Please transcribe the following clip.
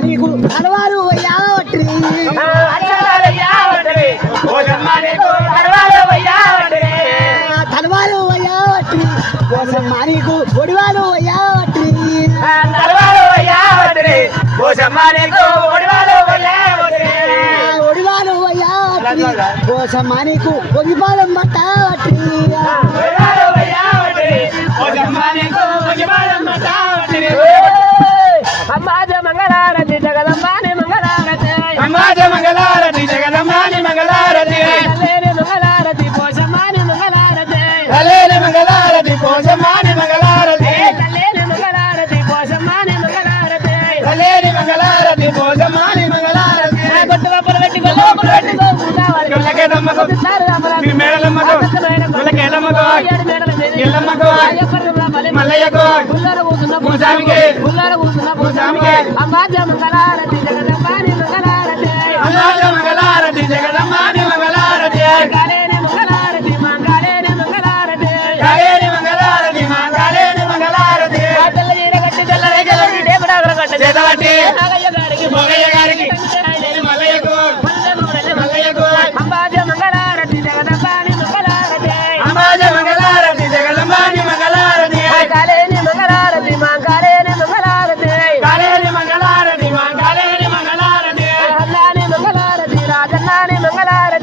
నీకు కడవారు యావట్రి తలవారు యావట్రి కోసమ్మ అమ్మాజ మంగళారతి జగదంబాని మంగళారతి సమాజ మంగళారతి జగదమ్మాని మంగళారతి తల్లేని మంగళారతి పోషమాని మంగళారతి తల్లేని మంగళారతి పోసమ్మాని మంగళారతి తల్లేని మంగళారతి పోషమాని మంగళారతి తల్లేని మంగళారతి పోసమ్మాని మంగళారతి గొడ్డు గొప్పలు పెట్టి గొల్ల గొప్పలు పెట్టి గోపుదావాలి. గుళ్ళకే నమ్మకం. ఒకసారి రామరాజు. మీ మేడలమ్మకు. మీద. ఎల్లమ్మకు. ఆ ఎప్పటి రామలి. మల్లయ్యకు. గుల్లార కూర్చున్న భూస్వామికి. 在哪里呢在哪里